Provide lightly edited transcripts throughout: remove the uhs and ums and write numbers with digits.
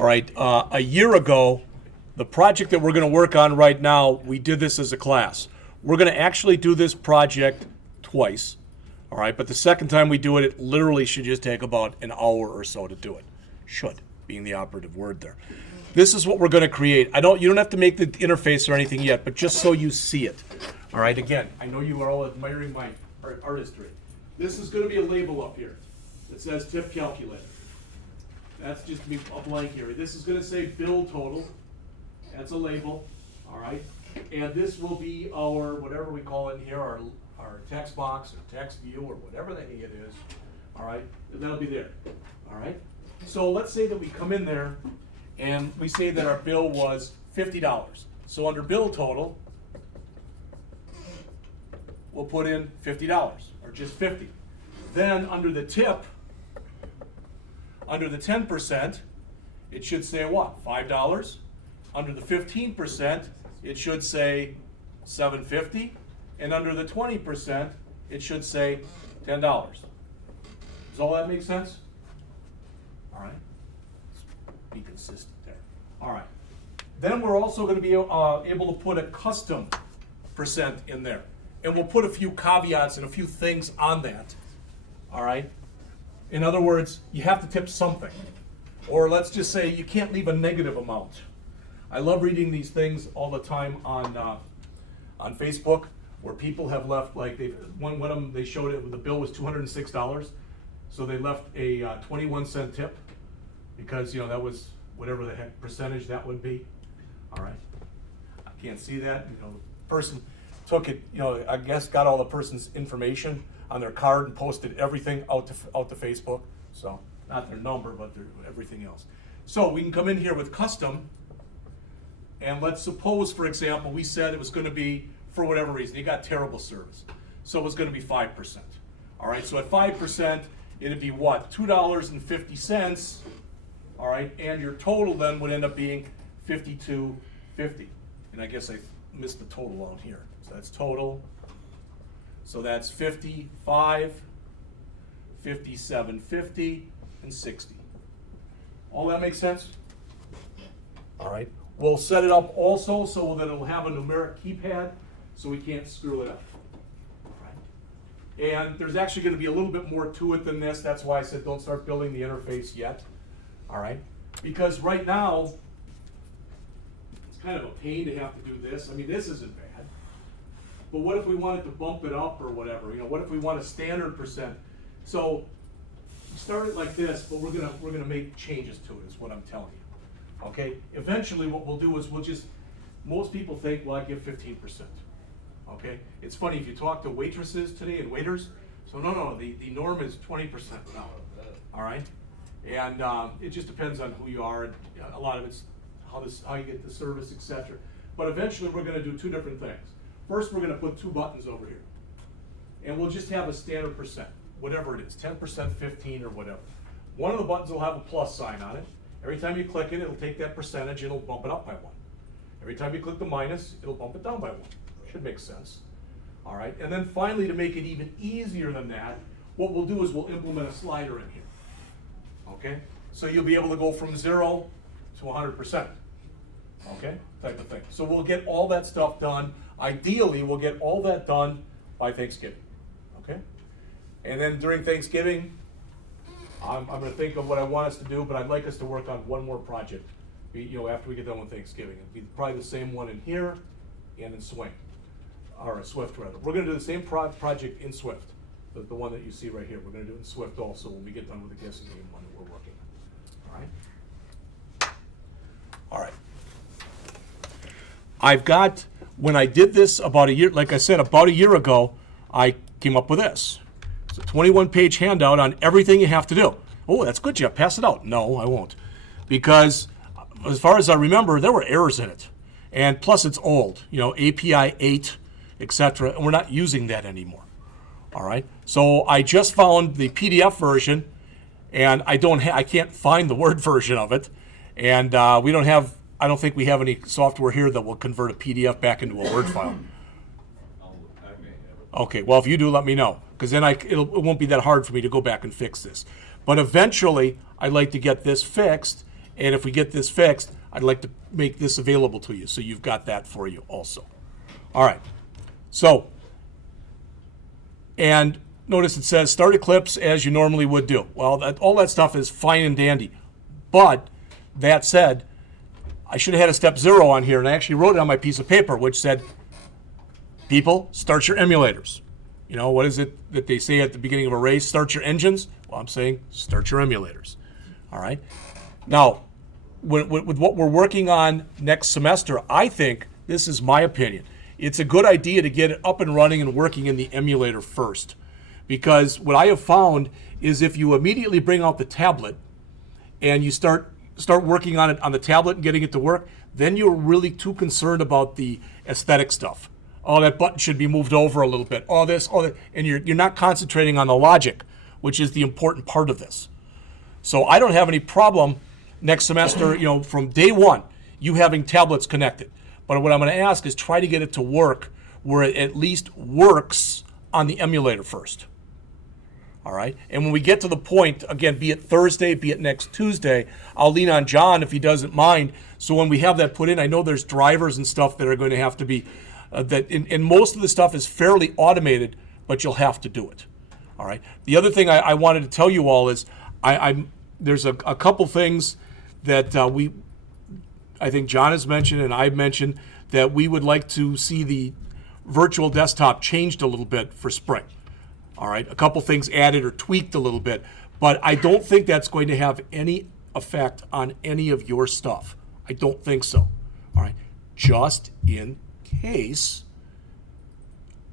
All right, a year ago, the project that we're going to work on right now, we did this as a class. We're going to actually do this project twice, all right? But the second time we do it, it literally should just take about an hour or so to do it. Should, being the operative word there. This is what we're going to create. You don't have to make the interface or anything yet, but just so you see it. All right, again, I know you are all admiring my artistry. This is going to be a label up here that says tip calculator. That's just me a blank here. This is going to say bill total. That's a label, all right? And this will be our, whatever we call it in here, our text box or text view or whatever the heck it is, all right? That'll be there, all right? So let's say that we come in there and we say that our bill was $50. So under bill total, we'll put in $50 or just 50. Then under the tip, under the 10%, it should say what? $5. Under the 15%, it should say $7.50. And under the 20%, it should say $10. Does all that make sense? All right. Be consistent there. All right. Then we're also going to be able to put a custom percent in there. And we'll put a few caveats and a few things on that. All right. In other words, you have to tip something. Or let's just say you can't leave a negative amount. I love reading these things all the time on Facebook where people have left, like one of them, they showed it, the bill was $206. So they left a 21-cent tip because, that was whatever the heck percentage that would be. All right. I can't see that. The person took it, I guess got all the person's information on their card and posted everything out to Facebook. So not their number, but everything else. So we can come in here with custom, and let's suppose, for example, we said it was going to be, for whatever reason, you got terrible service. So it was going to be 5%. All right, so at 5%, it'd be what? $2.50. All right, and your total then would end up being $52.50. And I guess I missed the total out here. So that's total. So that's 55, 57.50, and 60. All that makes sense? All right. We'll set it up also so that it'll have a numeric keypad so we can't screw it up. All right. And there's actually going to be a little bit more to it than this. That's why I said don't start building the interface yet. All right. Because right now, it's kind of a pain to have to do this. I mean, this isn't bad. But what if we wanted to bump it up or whatever? What if we want a standard percent? So start it like this, but we're gonna make changes to it, is what I'm telling you. Okay? Eventually what we'll do is most people think, well, I give 15%. Okay? It's funny, if you talk to waitresses today and waiters, so no, the norm is 20% now. All right? And it just depends on who you are. A lot of it's how you get the service, etc. But eventually we're gonna do two different things. First, we're going to put two buttons over here. And we'll just have a standard percent, whatever it is, 10%, 15, or whatever. One of the buttons will have a plus sign on it. Every time you click it, it'll take that percentage, it'll bump it up by 1. Every time you click the minus, it'll bump it down by 1. Should make sense. All right, and then finally, to make it even easier than that, what we'll do is we'll implement a slider in here. Okay? So you'll be able to go from 0 to 100%. Okay? Type of thing. So we'll get all that stuff done. Ideally, we'll get all that done by Thanksgiving, okay? And then during Thanksgiving, I'm going to think of what I want us to do, but I'd like us to work on one more project, after we get done with Thanksgiving. It'll be probably the same one in here and in Swift, rather. We're going to do the same project in Swift, the one that you see right here. We're going to do it in Swift also when we get done with the guessing game one that we're working on, all right? All right. I've got, when I did this about a year ago, I came up with this. It's a 21-page handout on everything you have to do. Oh, that's good, Jeff. Pass it out. No, I won't. Because as far as I remember, there were errors in it. And plus it's old, API 8, etc. And we're not using that anymore. All right? So I just found the PDF version, and I can't find the Word version of it. And I don't think we have any software here that will convert a PDF back into a Word file. Okay, well, if you do, let me know, because then it won't be that hard for me to go back and fix this. But eventually, I'd like to get this fixed And if we get this fixed, I'd like to make this available to you, so you've got that for you also. All right. So, and notice it says start Eclipse as you normally would do. Well, all that stuff is fine and dandy. But that said, I should have had a step 0 on here, and I actually wrote it on my piece of paper, which said, people, start your emulators. You know, what is it that they say at the beginning of a race? Start your engines. Well, I'm saying start your emulators. All right. Now, with what we're working on next semester, I think, this is my opinion, it's a good idea to get it up and running and working in the emulator first. Because what I have found is if you immediately bring out the tablet and you start working on it on the tablet and getting it to work, then you're really too concerned about the aesthetic stuff. Oh, that button should be moved over a little bit. Oh, this, oh, that. And you're not concentrating on the logic, which is the important part of this. So I don't have any problem next semester, you know, from day one, you having tablets connected. But what I'm going to ask is try to get it to work where it at least works on the emulator first. All right. And when we get to the point, again, be it Thursday, be it next Tuesday, I'll lean on John if he doesn't mind. So when we have that put in, I know there's drivers and stuff that are going to have to be, and most of the stuff is fairly automated, but you'll have to do it. All right. The other thing I wanted to tell you all is there's a couple things that I think John has mentioned and I've mentioned that we would like to see the virtual desktop changed a little bit for spring. All right, a couple things added or tweaked a little bit, but I don't think that's going to have any effect on any of your stuff. I don't think so. All right, just in case,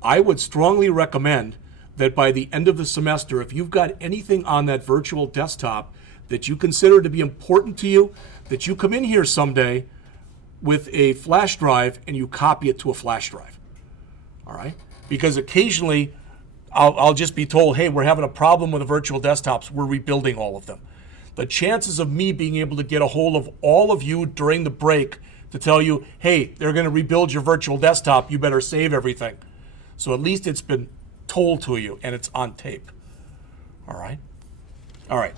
I would strongly recommend that by the end of the semester, if you've got anything on that virtual desktop that you consider to be important to you, that you come in here someday with a flash drive and you copy it to a flash drive. All right, because occasionally, I'll just be told, hey, we're having a problem with the virtual desktops. We're rebuilding all of them. The chances of me being able to get a hold of all of you during the break to tell you, hey, they're going to rebuild your virtual desktop, you better save everything. So at least it's been told to you and it's on tape. All right? All right.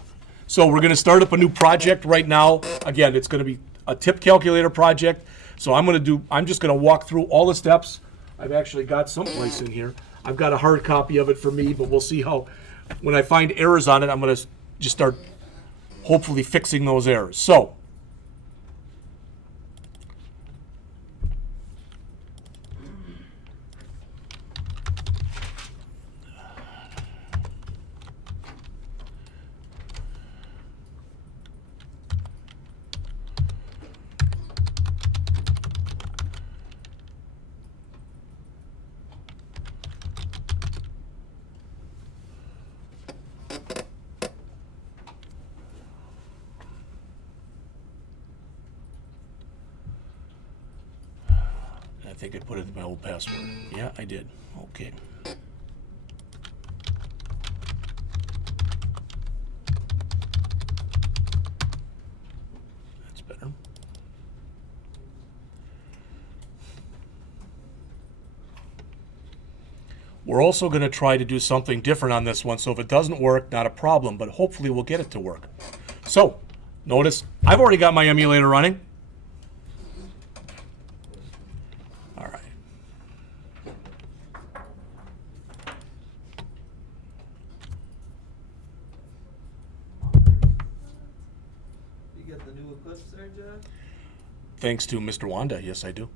So we're going to start up a new project right now. Again, it's going to be a tip calculator project. So I'm just going to walk through all the steps. I've actually got someplace in here. I've got a hard copy of it for me, but we'll see how, when I find errors on it, I'm going to just start hopefully fixing those errors. So, I think I put in my old password. Yeah, I did. Okay. That's better. We're also going to try to do something different on this one, so if it doesn't work, not a problem, but hopefully we'll get it to work. So, notice, I've already got my emulator running. Thanks to Mr. Wanda, yes I do.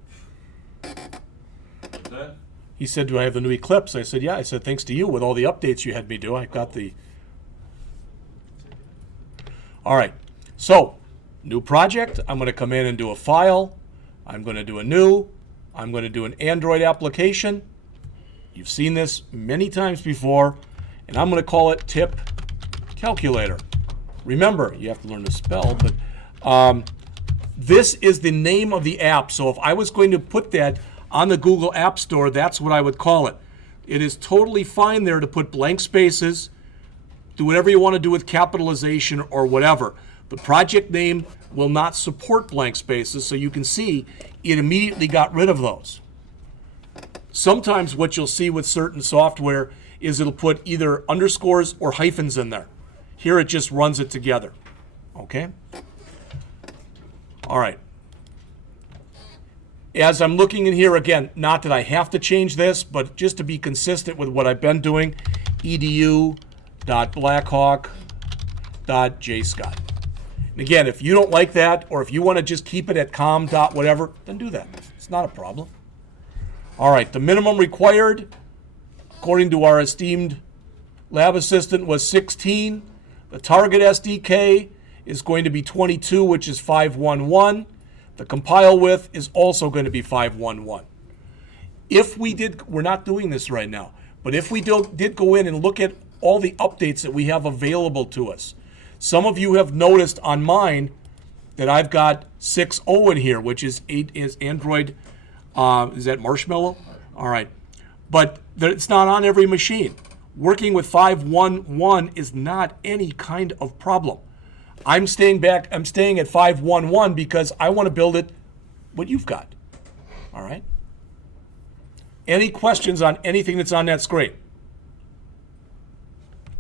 What's that? He said, do I have the new Eclipse? I said, yeah. I said, thanks to you with all the updates you had me do. I got the... All right, so new project. I'm going to come in and do a file. I'm going to do a new. I'm going to do an Android application. You've seen this many times before, and I'm going to call it Tip Calculator. Remember, you have to learn to spell, but this is the name of the app. So if I was going to put that on the Google App Store, that's what I would call it. It is totally fine there to put blank spaces, do whatever you want to do with capitalization or whatever. The project name will not support blank spaces, so you can see it immediately got rid of those. Sometimes what you'll see with certain software is it'll put either underscores or hyphens in there. Here it just runs it together, okay? All right. As I'm looking in here, again, not that I have to change this, but just to be consistent with what I've been doing, edu.blackhawk.jscott. And again, if you don't like that, or if you want to just keep it at com. Whatever, then do that. It's not a problem. All right, the minimum required, according to our esteemed lab assistant, was 16. The target SDK is going to be 22, which is 511. The compile width is also going to be 511. If we did, we're not doing this right now, but if we did go in and look at all the updates that we have available to us, some of you have noticed on mine that I've got 6.0 in here, which is Android, is that Marshmallow? All right. But it's not on every machine. Working with 5.1.1 is not any kind of problem. I'm staying at 5.1.1 because I want to build it what you've got. All right? Any questions on anything that's on that screen?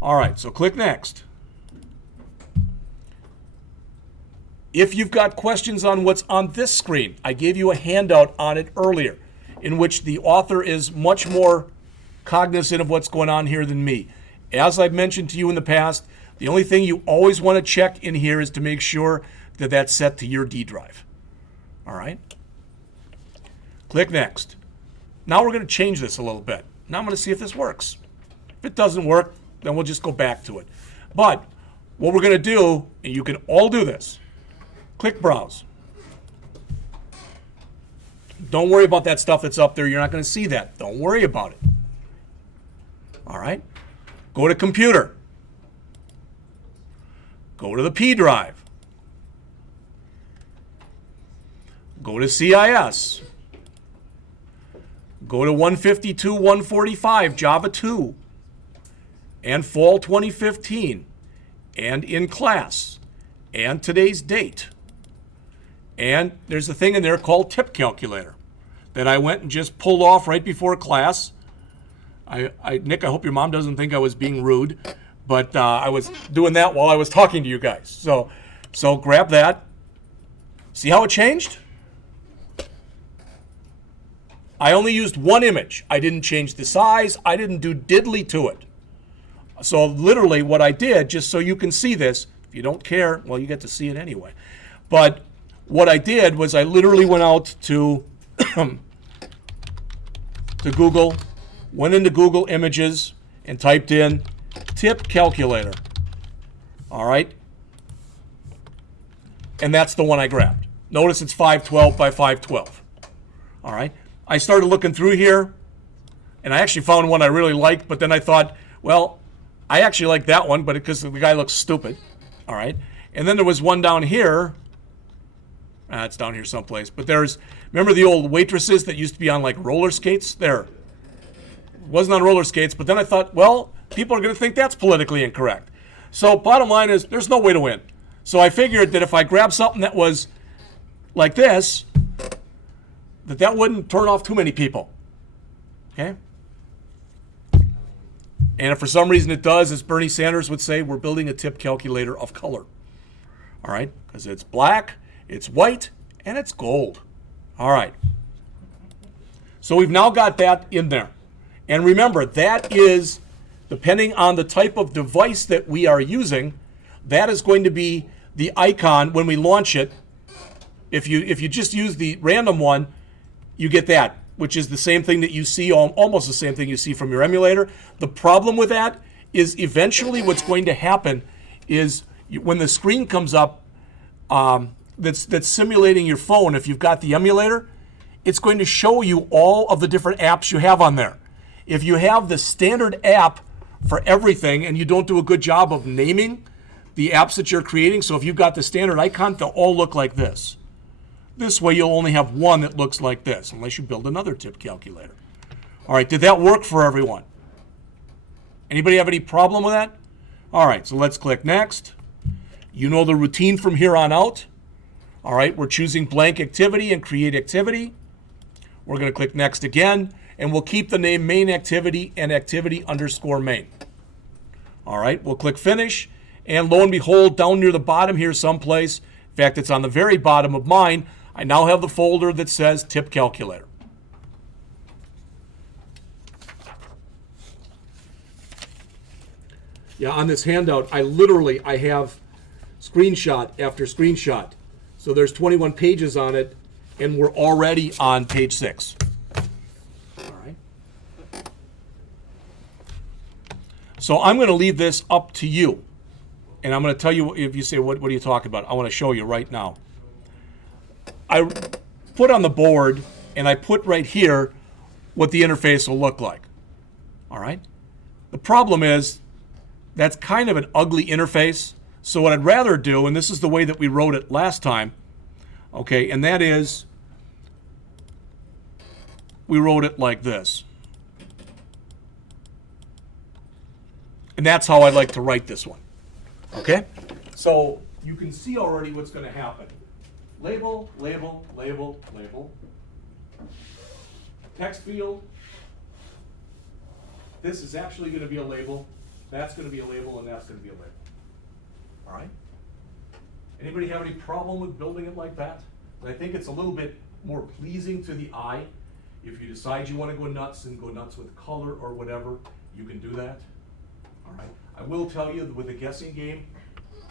All right, so click next. If you've got questions on what's on this screen, I gave you a handout on it earlier in which the author is much more cognizant of what's going on here than me. As I've mentioned to you in the past, the only thing you always want to check in here is to make sure that that's set to your D drive. All right? Click next. Now we're going to change this a little bit. Now I'm going to see if this works. If it doesn't work, then we'll just go back to it. But what we're going to do, and you can all do this, click Browse. Don't worry about that stuff that's up there. You're not going to see that. Don't worry about it. All right? Go to Computer. Go to the P drive. Go to CIS. Go to 152, 145, Java 2, and Fall 2015, and in class, and today's date. And there's a thing in there called Tip Calculator that I went and just pulled off right before class. Nick, I hope your mom doesn't think I was being rude, but I was doing that while I was talking to you guys. So grab that. See how it changed? I only used one image. I didn't change the size. I didn't do diddly to it. So literally what I did, just so you can see this, if you don't care, well, you get to see it anyway. But what I did was I literally went out to, to Google, went into Google Images, and typed in Tip Calculator. All right? And that's the one I grabbed. Notice it's 512 by 512. All right? I started looking through here, and I actually found one I really liked, but then I thought, well, I actually like that one, but because the guy looks stupid. All right? And then there was one down here. It's down here someplace. But remember the old waitresses that used to be on like roller skates? There. It wasn't on roller skates, but then I thought, well, people are going to think that's politically incorrect. So bottom line is, there's no way to win. So I figured that if I grabbed something that was like this, that wouldn't turn off too many people. Okay? And if for some reason it does, as Bernie Sanders would say, we're building a tip calculator of color. All right? Because it's black, it's white, and it's gold. All right. So we've now got that in there. And remember, that is, depending on the type of device that we are using, that is going to be the icon when we launch it. If you just use the random one, you get that, which is the same thing that you see, almost the same thing you see from your emulator. The problem with that is eventually what's going to happen is when the screen comes up that's simulating your phone, if you've got the emulator, it's going to show you all of the different apps you have on there. If you have the standard app for everything and you don't do a good job of naming the apps that you're creating, so if you've got the standard icon, they'll all look like this. This way you'll only have one that looks like this, unless you build another tip calculator. All right, did that work for everyone? Anybody have any problem with that? All right, so let's click next. You know the routine from here on out. All right, we're choosing blank activity and create activity. We're going to click next again, and we'll keep the name main activity and activity underscore main. All right, we'll click finish, and lo and behold, down near the bottom here someplace, In fact, it's on the very bottom of mine. I now have the folder that says tip calculator. Yeah, on this handout, I have screenshot after screenshot. So there's 21 pages on it, and we're already on page 6. All right. So I'm going to leave this up to you. And I'm going to tell you, if you say, what are you talking about? I want to show you right now. I put on the board, and I put right here what the interface will look like. All right? The problem is, that's kind of an ugly interface. So what I'd rather do, and this is the way that we wrote it last time, okay, and that is, we wrote it like this. And that's how I'd like to write this one. Okay? So you can see already what's going to happen. Label, label, label, label. Text field. This is actually going to be a label. That's going to be a label, and that's going to be a label. All right? Anybody have any problem with building it like that? I think it's a little bit more pleasing to the eye. If you decide you want to go nuts and go nuts with color or whatever, you can do that. All right. I will tell you that with the guessing game,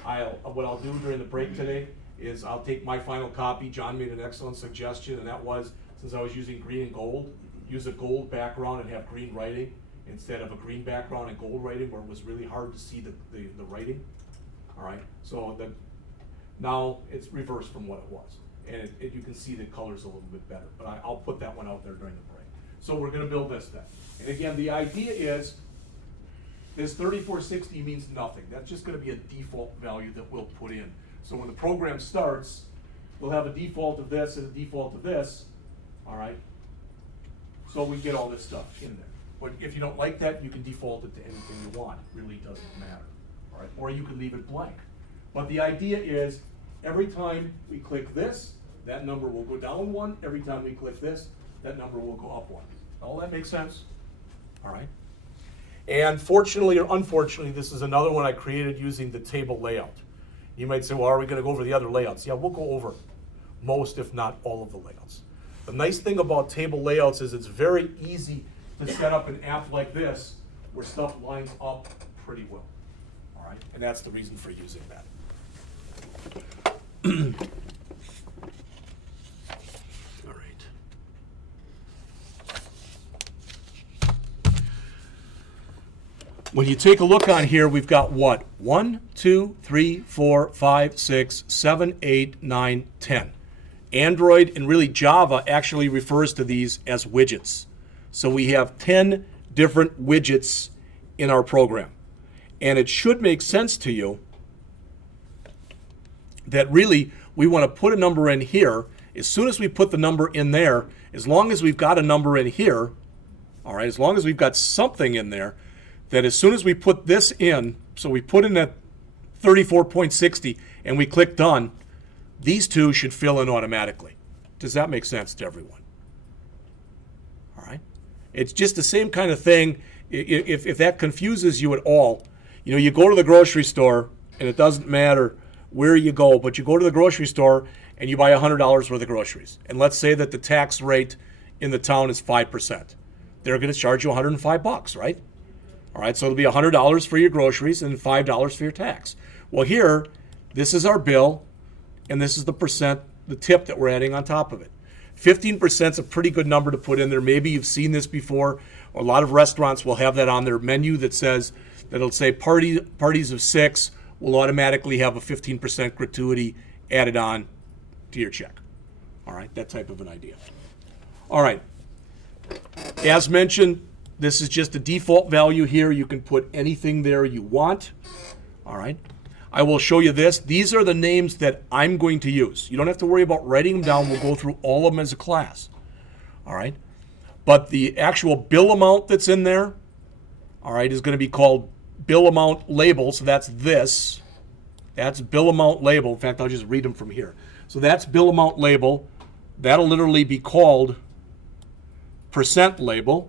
what I'll do during the break today is I'll take my final copy. John made an excellent suggestion, and that was, since I was using green and gold, use a gold background and have green writing instead of a green background and gold writing, where it was really hard to see the writing. All right. So now it's reversed from what it was, and you can see the colors a little bit better. But I'll put that one out there during the break. So we're going to build this then. And again, the idea is, this 3460 means nothing. That's just going to be a default value that we'll put in. So when the program starts, we'll have a default of this and a default of this. All right. So we get all this stuff in there. But if you don't like that, you can default it to anything you want. It really doesn't matter. All right. Or you can leave it blank. But the idea is, every time we click this, that number will go down 1. Every time we click this, that number will go up 1. All that makes sense? All right. And fortunately or unfortunately, this is another one I created using the table layout. You might say, well, are we going to go over the other layouts? Yeah, we'll go over most, if not all, of the layouts. The nice thing about table layouts is it's very easy to set up an app like this where stuff lines up pretty well. All right, and that's the reason for using that. All right. When you take a look on here, we've got what? 1, 2, 3, 4, 5, 6, 7, 8, 9, 10. Android and really Java actually refers to these as widgets. So we have 10 different widgets in our program. And it should make sense to you that really we want to put a number in here. As soon as we put the number in there, as long as we've got a number in here, all right, as long as we've got something in there, that as soon as we put this in, so we put in that 34.60 and we click done, these two should fill in automatically. Does that make sense to everyone? All right. It's just the same kind of thing. If that confuses you at all, you know, you go to the grocery store and it doesn't matter where you go, but you go to the grocery store and you buy $100 worth of groceries. And let's say that the tax rate in the town is 5%. They're going to charge you $105, right? All right, so it'll be $100 for your groceries and $5 for your tax. Well, here, this is our bill, and this is the percent, the tip that we're adding on top of it. 15% is a pretty good number to put in there. Maybe you've seen this before. A lot of restaurants will have that on their menu that says, that'll say parties of 6 will automatically have a 15% gratuity added on to your check. All right, that type of an idea. All right, as mentioned, this is just a default value here. You can put anything there you want. All right. I will show you this. These are the names that I'm going to use. You don't have to worry about writing them down. We'll go through all of them as a class. All right. But the actual bill amount that's in there, all right, is going to be called bill amount label. So that's this. That's bill amount label. In fact, I'll just read them from here. So that's bill amount label. That'll literally be called percent label.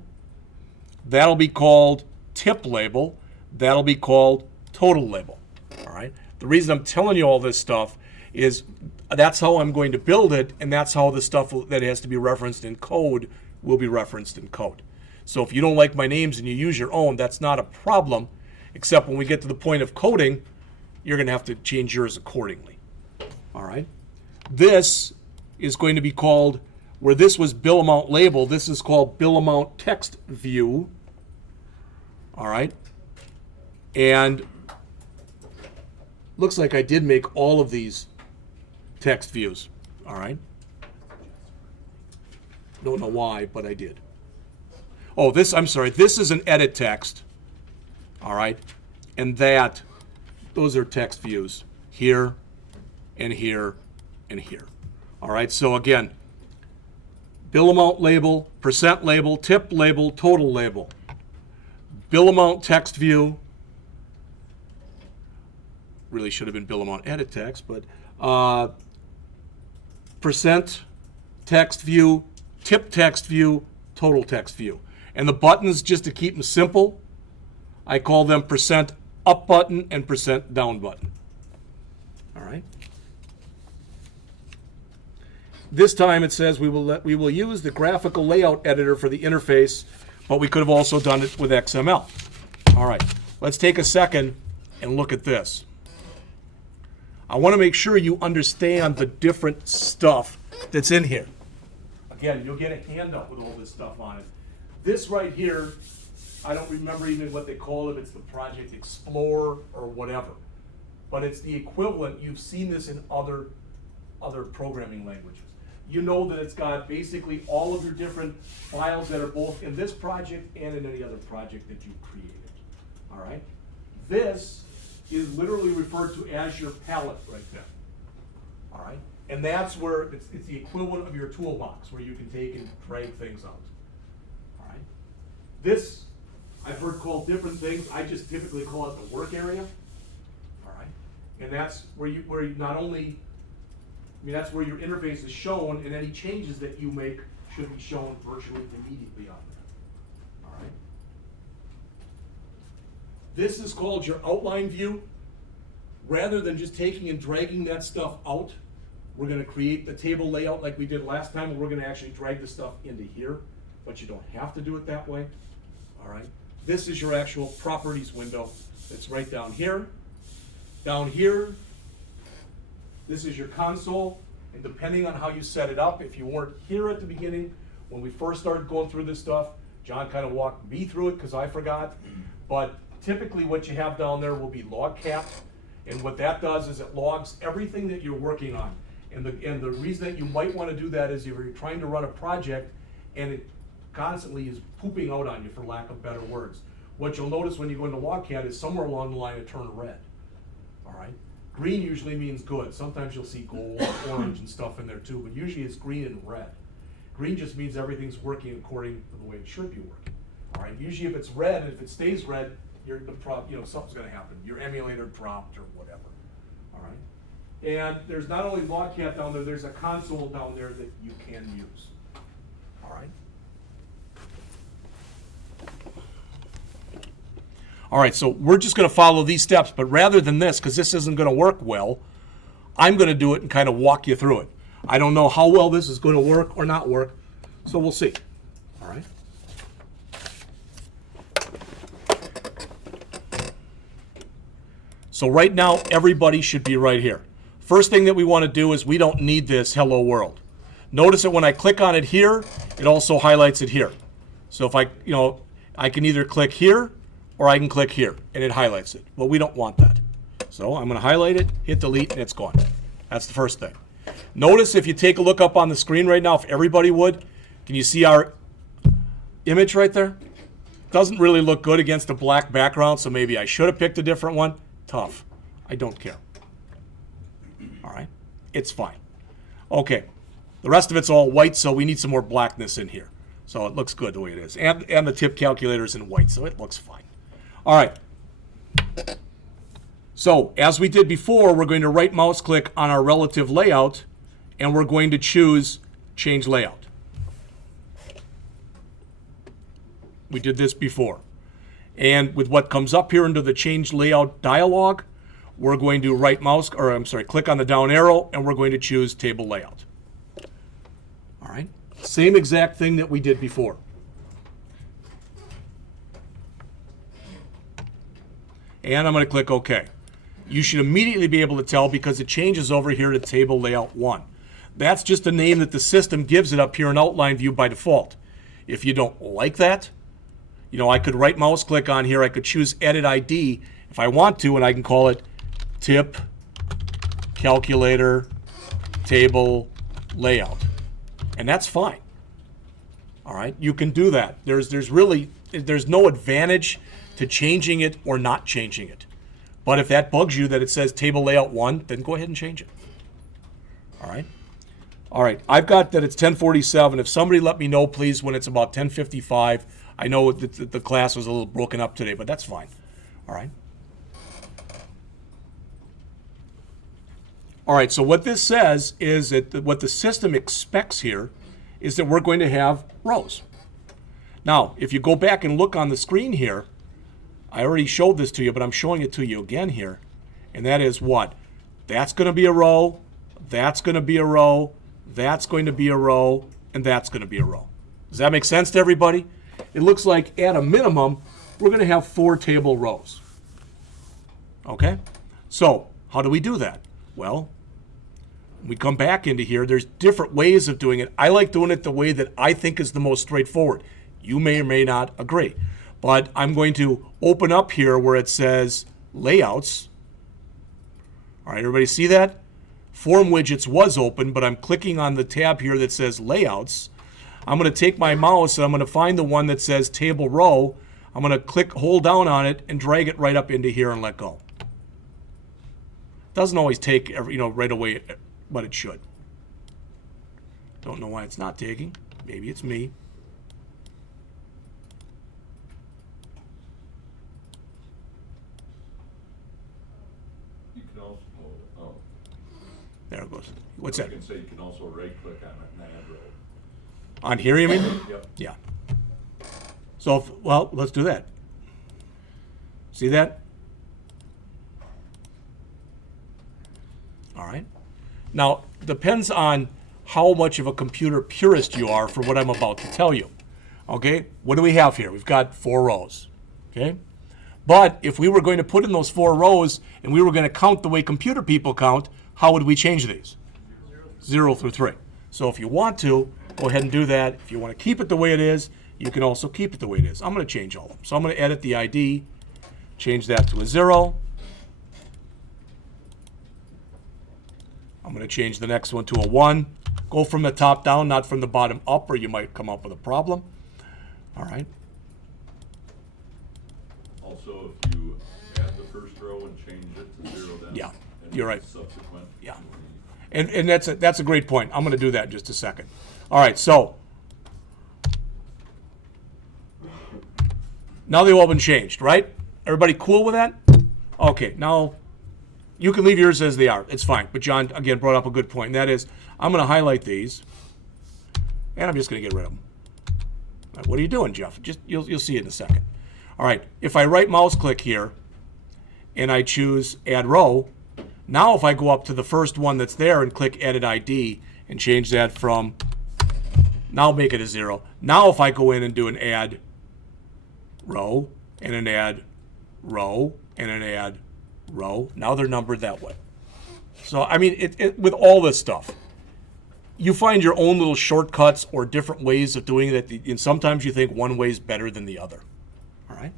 That'll be called tip label. That'll be called total label. All right. The reason I'm telling you all this stuff is that's how I'm going to build it, and that's how the stuff that has to be referenced in code will be referenced in code. So if you don't like my names and you use your own, that's not a problem, except when we get to the point of coding, you're going to have to change yours accordingly. All right? This is going to be called, where this was bill amount label, this is called bill amount text view. All right? And looks like I did make all of these text views. All right? Don't know why, but I did. Oh, I'm sorry, this is an edit text. All right? And those are text views here and here and here. All right, so again, bill amount label, percent label, tip label, total label. Bill amount text view. Really should have been bill amount edit text, but percent text view, tip text view, total text view. And the buttons, just to keep them simple, I call them percent up button and percent down button. All right. This time it says we will use the graphical layout editor for the interface, but we could have also done it with XML. All right, let's take a second and look at this. I want to make sure you understand the different stuff that's in here. Again, you'll get a handout with all this stuff on it. This right here, I don't remember even what they call it. It's the Project Explorer or whatever. But it's the equivalent. You've seen this in other programming languages. You know that it's got basically all of your different files that are both in this project and in any other project that you created. All right? This is literally referred to as your palette right there. All right? And that's where it's the equivalent of your toolbox, where you can take and drag things out. All right? This, I've heard called different things. I just typically call it the work area. All right? And that's where you not only, that's where your interface is shown, and any changes that you make should be shown virtually immediately on there. All right? This is called your outline view. Rather than just taking and dragging that stuff out, we're going to create the table layout like we did last time, and we're going to actually drag the stuff into here, but you don't have to do it that way. All right? This is your actual properties window. It's right down here. Down here, this is your console, and depending on how you set it up, if you weren't here at the beginning, when we first started going through this stuff, John kind of walked me through it because I forgot, but typically what you have down there will be log cap, and what that does is it logs everything that you're working on. And the reason that you might want to do that is if you're trying to run a project and it constantly is pooping out on you, for lack of better words. What you'll notice when you go into logcat is somewhere along the line it turns red. All right? Green usually means good. Sometimes you'll see gold, orange, and stuff in there too, but usually it's green and red. Green just means everything's working according to the way it should be working. All right? Usually if it's red, and if it stays red, something's going to happen. Your emulator dropped or whatever. All right? And there's not only logcat down there, there's a console down there that you can use. All right? All right, so we're just going to follow these steps, but rather than this, because this isn't going to work well, I'm going to do it and kind of walk you through it. I don't know how well this is going to work or not work, so we'll see. All right? So right now, everybody should be right here. First thing that we want to do is we don't need this hello world. Notice that when I click on it here, it also highlights it here. So if I can either click here or I can click here and it highlights it. Well, we don't want that. So I'm going to highlight it, hit delete, and it's gone. That's the first thing. Notice if you take a look up on the screen right now, if everybody would, can you see our image right there? Doesn't really look good against a black background, so maybe I should have picked a different one. Tough. I don't care. All right? It's fine. Okay. The rest of it's all white, so we need some more blackness in here. So it looks good the way it is. And the tip calculator is in white, so it looks fine. All right. So as we did before, we're going to right mouse click on our relative layout, and we're going to choose change layout. We did this before. And with what comes up here under the change layout dialog, we're going to click on the down arrow, and we're going to choose table layout. All right, same exact thing that we did before. And I'm going to click OK. You should immediately be able to tell because it changes over here to table layout 1. That's just a name that the system gives it up here in outline view by default. If you don't like that, I could right mouse click on here. I could choose edit ID if I want to, and I can call it tip calculator table layout. And that's fine. All right, you can do that. There's no advantage to changing it or not changing it. But if that bugs you that it says table layout 1, then go ahead and change it. All right. All right, I've got that it's 10:47. If somebody let me know, please, when it's about 10:55. I know that the class was a little broken up today, but that's fine. All right. All right, so what this says is that what the system expects here is that we're going to have rows. Now, if you go back and look on the screen here, I already showed this to you, but I'm showing it to you again here. And that is what? That's going to be a row, that's going to be a row, that's going to be a row, and that's going to be a row. Does that make sense to everybody? It looks like at a minimum, we're going to have 4 table rows. Okay? So, how do we do that? Well, we come back into here. There's different ways of doing it. I like doing it the way that I think is the most straightforward. You may or may not agree. But I'm going to open up here where it says layouts. All right, everybody see that? Form widgets was open, but I'm clicking on the tab here that says layouts. I'm going to take my mouse and I'm going to find the one that says table row. I'm going to hold down on it and drag it right up into here and let go. Doesn't always take right away, but it should. Don't know why it's not taking. Maybe it's me. You can also, There it goes. What's that? You can say you can also right-click on it and add row. On here, you mean? Yep. Yeah. So, well, let's do that. See that? All right. Now, depends on how much of a computer purist you are for what I'm about to tell you. Okay? What do we have here? We've got 4 rows. Okay? But if we were going to put in those 4 rows and we were going to count the way computer people count, how would we change these? 0 through 3. So if you want to, go ahead and do that. If you want to keep it the way it is, you can also keep it the way it is. I'm going to change all of them. So I'm going to edit the ID, change that to a 0. I'm going to change the next one to a 1. Go from the top down, not from the bottom up, or you might come up with a problem. All right. Also, if you add the first row and change it to 0, then Yeah, you're right. Subsequent. Yeah. And that's a great point. I'm going to do that in just a second. All right, so now they've all been changed, right? Everybody cool with that? Okay, now you can leave yours as they are. It's fine. But John, again, brought up a good point, and that is I'm going to highlight these, and I'm just going to get rid of them. Right, what are you doing, Jeff? You'll see it in a second. All right, if I right mouse click here and I choose Add Row, now if I go up to the first one that's there and click Edit ID and change that from, now make it a 0. Now if I go in and do an Add Row and an Add Row and an Add Row, now they're numbered that way. So, I mean, with all this stuff, you find your own little shortcuts or different ways of doing it, and sometimes you think one way is better than the other. All right?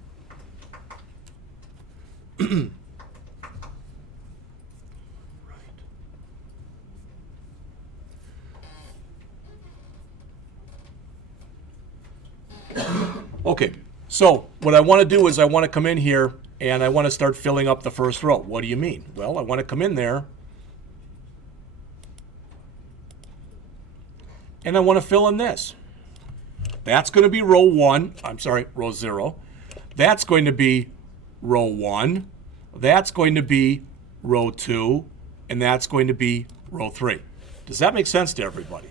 Okay, so what I want to do is I want to come in here and I want to start filling up the first row. What do you mean? Well, I want to come in there and I want to fill in this. That's going to be row 1. I'm sorry, row 0. That's going to be row 1. That's going to be row 2. And that's going to be row 3. Does that make sense to everybody?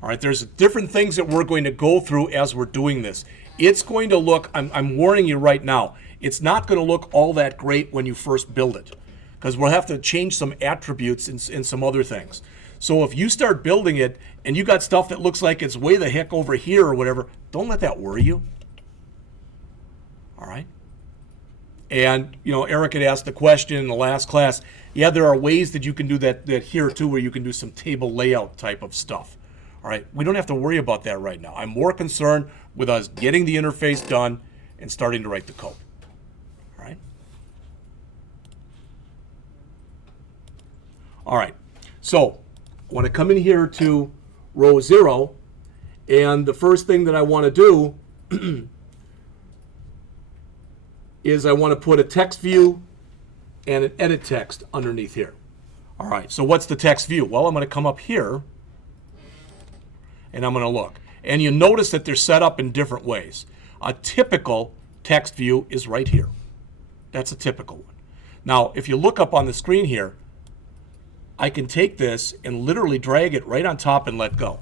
All right, there's different things that we're going to go through as we're doing this. It's going to look, I'm warning you right now, it's not going to look all that great when you first build it. because we'll have to change some attributes and some other things. So if you start building it and you got stuff that looks like it's way the heck over here or whatever, don't let that worry you. All right? And, Eric had asked the question in the last class. Yeah, there are ways that you can do that here too, where you can do some table layout type of stuff. All right? We don't have to worry about that right now. I'm more concerned with us getting the interface done and starting to write the code. All right? All right. So I want to come in here to row 0, and the first thing that I want to do is I want to put a text view and an edit text underneath here. All right, so what's the text view? Well, I'm going to come up here, and I'm going to look. And you notice that they're set up in different ways. A typical text view is right here. That's a typical one. Now, if you look up on the screen here, I can take this and literally drag it right on top and let go.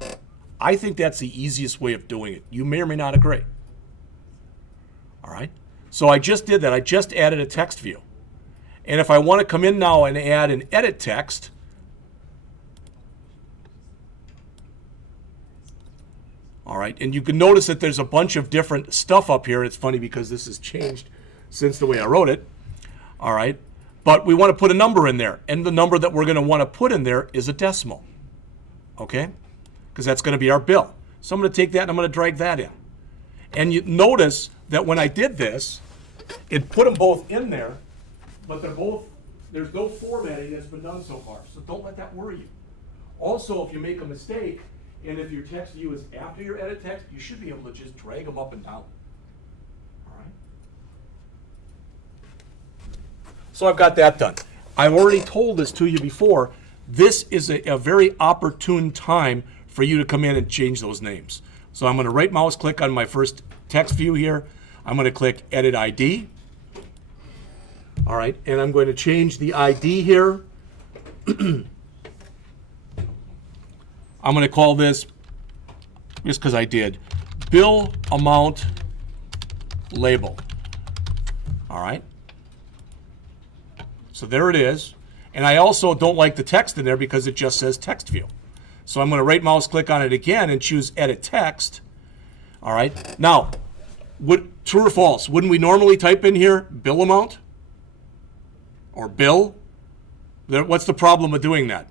I think that's the easiest way of doing it. You may or may not agree. All right? So I just did that. I just added a text view. And if I want to come in now and add an edit text, all right, and you can notice that there's a bunch of different stuff up here. It's funny because this has changed since the way I wrote it. All right, but we want to put a number in there, and the number that we're going to want to put in there is a decimal, okay, because that's going to be our bill. So I'm going to take that and I'm going to drag that in. And you notice that when I did this, it put them both in there, but there's no formatting that's been done so far. So don't let that worry you. Also, if you make a mistake, and if your text view is after your edit text, you should be able to just drag them up and down. All right? So I've got that done. I've already told this to you before. This is a very opportune time for you to come in and change those names. So I'm going to right mouse click on my first text view here. I'm going to click Edit ID. All right, and I'm going to change the ID here. I'm going to call this, just because I did, bill amount label. All right. So there it is. And I also don't like the text in there because it just says text view. So I'm going to right mouse click on it again and choose edit text. All right. Now, true or false? Wouldn't we normally type in here bill amount or bill? What's the problem with doing that?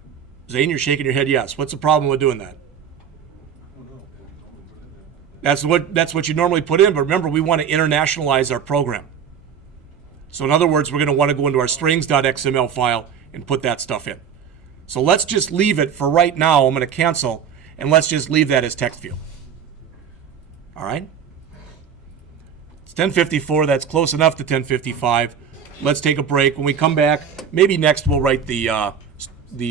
Zane, you're shaking your head yes. What's the problem with doing that? That's what you normally put in, but remember, we want to internationalize our program. So in other words, we're going to want to go into our strings.xml file and put that stuff in. So let's just leave it for right now. I'm going to cancel, and let's just leave that as text view. All right? It's 10:54. That's close enough to 10:55. Let's take a break. When we come back, maybe next we'll write the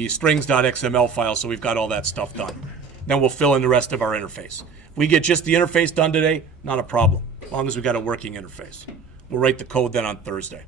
strings.xml file so we've got all that stuff done. Then we'll fill in the rest of our interface. If we get just the interface done today, not a problem, as long as we've got a working interface. We'll write the code then on Thursday.